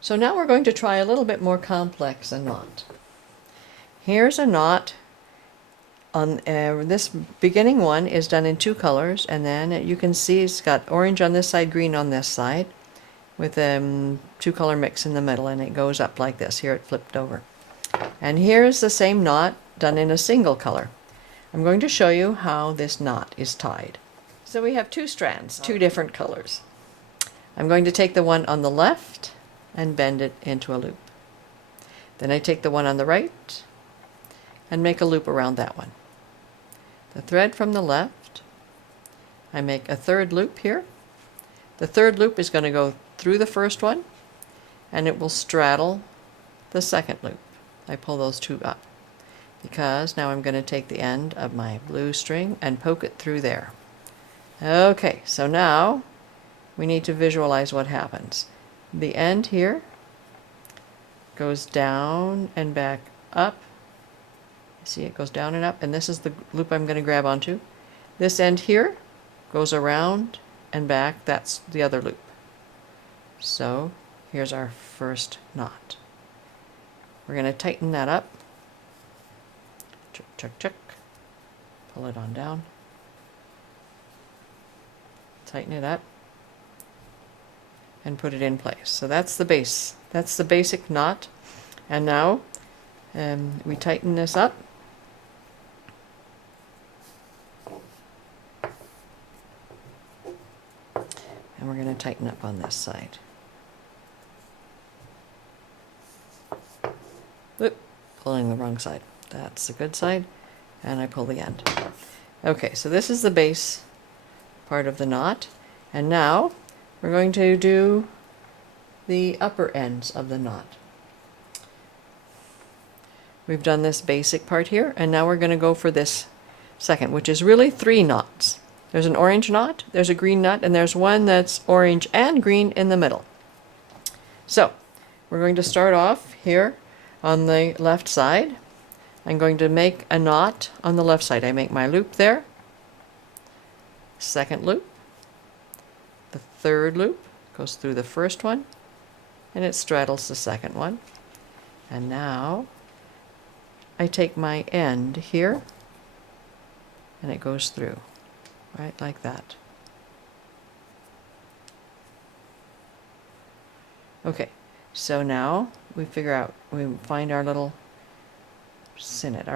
So now we're going to try a little bit more complex a knot. Here's a knot. On this beginning one is done in two colors, and then you can see it's got orange on this side, green on this side, with two color mix in the middle, and it goes up like this. Here it flipped over. And here's the same knot done in a single color. I'm going to show you how this knot is tied. So we have two strands, two different colors. I'm going to take the one on the left and bend it into a loop. Then I take the one on the right and make a loop around that one. The thread from the left, I make a third loop here. The third loop is going to go through the first one, and it will straddle the second loop. I pull those two up because now I'm going to take the end of my blue string and poke it through there. Okay, so now we need to visualize what happens. The end here goes down and back up. See, it goes down and up, and this is the loop I'm going to grab onto. This end here goes around and back. That's the other loop. So here's our first knot. We're going to tighten that up. Check, check, check. Pull it on down. Tighten it up and put it in place. So that's the base. That's the basic knot. And now we tighten this up. And we're going to tighten up on this side. Oop, pulling the wrong side. That's the good side. And I pull the end. Okay, so this is the base part of the knot. And now we're going to do the upper ends of the knot. We've done this basic part here, and now we're going to go for this second, which is really three knots. There's an orange knot, there's a green knot, and there's one that's orange and green in the middle. So we're going to start off here on the left side. I'm going to make a knot on the left side. I make my loop there, second loop, the third loop goes through the first one, and it straddles the second one. And now I take my end here, and it goes through. Right, like that. Okay, so now we find our little sinnet,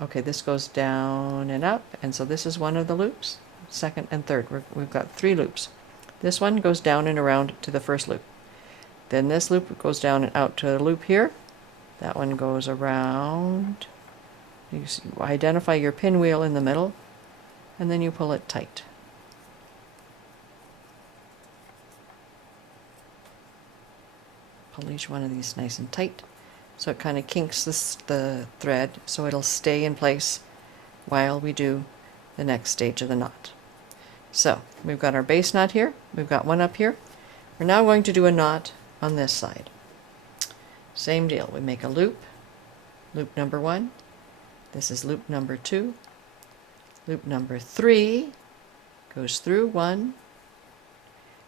okay, this goes down and up, and so this is one of the loops, second and third. We've got three loops. This one goes down and around to the first loop. Then this loop goes down and out to the loop here. That one goes around. You identify your pinwheel in the middle, and then you pull it tight. Pull each one of these nice and tight so it kind of kinks the thread so it'll stay in place while we do the next stage of the knot. So we've got our base knot here, we've got one up here. We're now going to do a knot on this side. Same deal, we make a loop, loop number one, this is loop number two. Loop number three goes through one,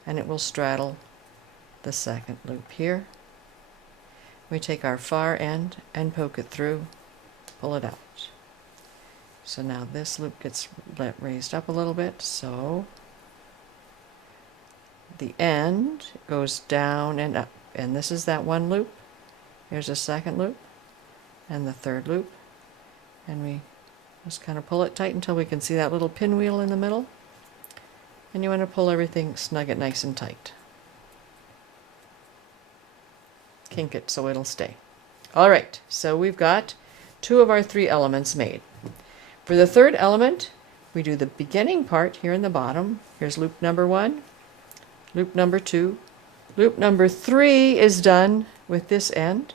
and it will straddle the second loop here. We take our far end and poke it through, pull it out. So now this loop gets raised up a little bit, so the end goes down and up. And this is that one loop. Here's a second loop, and the third loop, and we just kind of pull it tight until we can see that little pinwheel in the middle. And you want to pull everything, snug it nice and tight. Kink it so it'll stay. Alright, so we've got two of our three elements made. For the third element, we do the beginning part here in the bottom. Here's loop number one, loop number two. Loop number three is done with this end.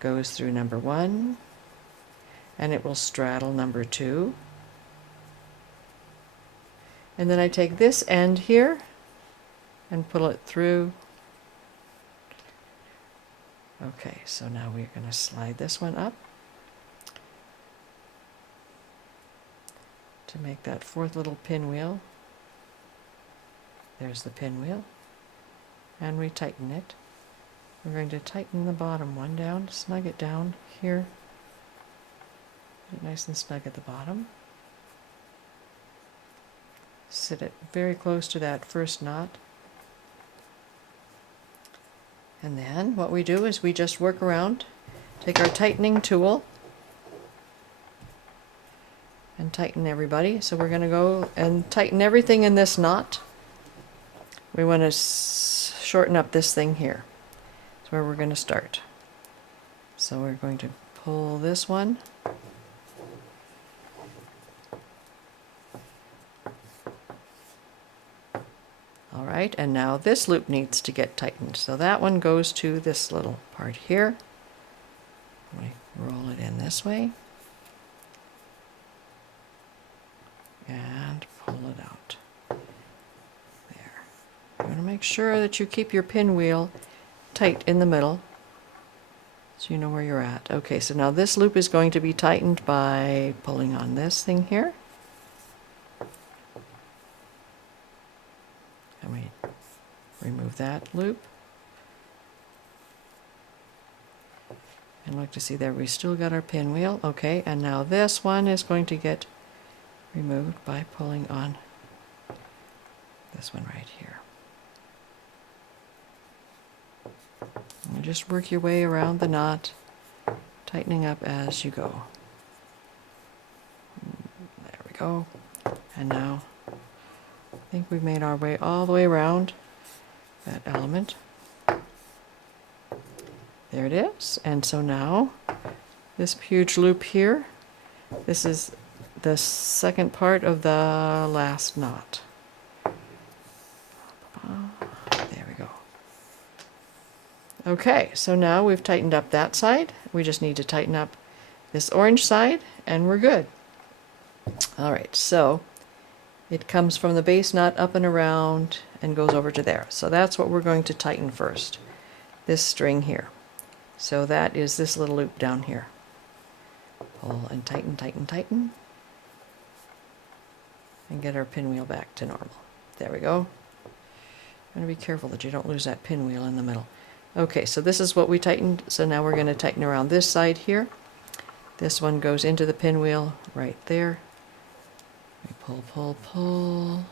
Goes through number one, and it will straddle number two. And then I take this end here and pull it through. Okay, so now we're going to slide this one up to make that fourth little pinwheel. There's the pinwheel, and we tighten it We're going to tighten the bottom one down, snug it down here. Get it nice and snug at the bottom. Sit it very close to that first knot. And then what we do is we just work around, take our tightening tool, and tighten everybody. So we're going to go and tighten everything in this knot. We want to shorten up this thing here. That's where we're going to start. So we're going to pull this one. All right, and now this loop needs to get tightened. So that one goes to this little part here. We roll it in this way. And pull it out. There. You want to make sure that you keep your pinwheel tight in the middle so you know where you're at. Okay, so now this loop is going to be tightened by pulling on this thing here. And we remove that loop. And look to see there, we still got our pinwheel. Okay, and now this one is going to get removed by pulling on this one right here. And you just work your way around the knot, tightening up as you go. There we go. And now I think we've made our way all the way around that element. There it is. And so now this huge loop here, this is the second part of the last knot. There we go. Okay, so now we've tightened up that side. We just need to tighten up this orange side and we're good. All right, so it comes from the base knot up and around and goes over to there. So that's what we're going to tighten first, this string here. So that is this little loop down here. Pull and tighten, tighten, tighten. And get our pinwheel back to normal. There we go. I'm going to be careful that you don't lose that pinwheel in the middle. Okay, so this is what we tightened. So now we're going to tighten around this side here. This one goes into the pinwheel right there. We pull, pull, pull.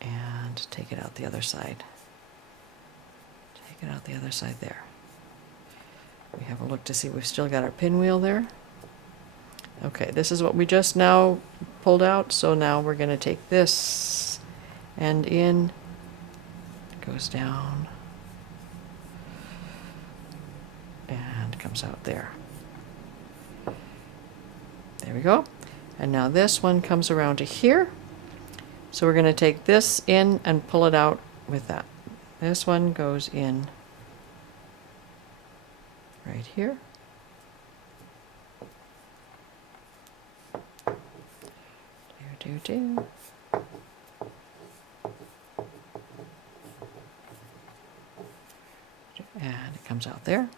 And take it out the other side. Take it out the other side there. We have a look to see we've still got our pinwheel there. Okay, this is what we just now pulled out, so now we're going to take this end in, it goes down, and comes out there. There we go. And now this one comes around to here, so we're going to take this in and pull it out with that. This one goes in right here. Do. And it comes out there.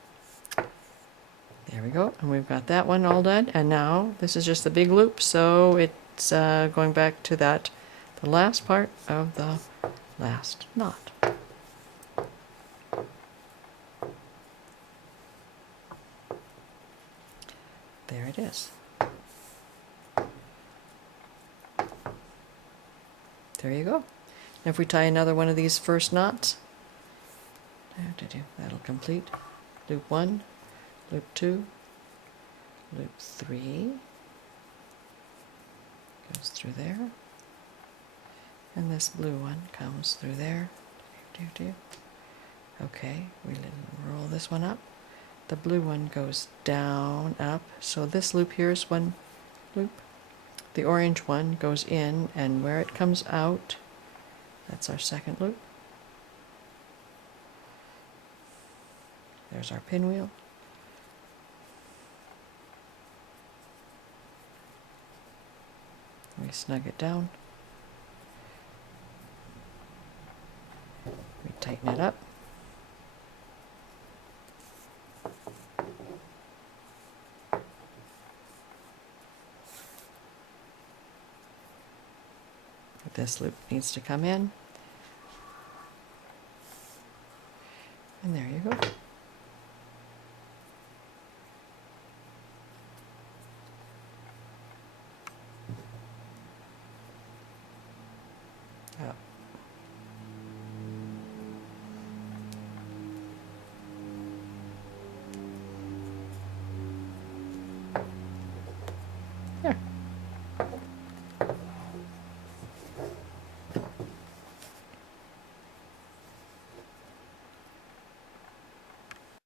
There we go. And we've got that one all done. And now this is just the big loop. So it's going back to the last part of the last knot. There it is. There you go. Now if we tie another one of these first knots, that'll complete loop 1, loop 2, loop 3, goes through there, and this blue one comes through there. Okay, we roll this one up. The blue one goes down, up, so this loop here is one loop. The orange one goes in, and where it comes out, that's our second loop. There's our pinwheel. We snug it down. We tighten it up. This loop needs to come in. And there you go.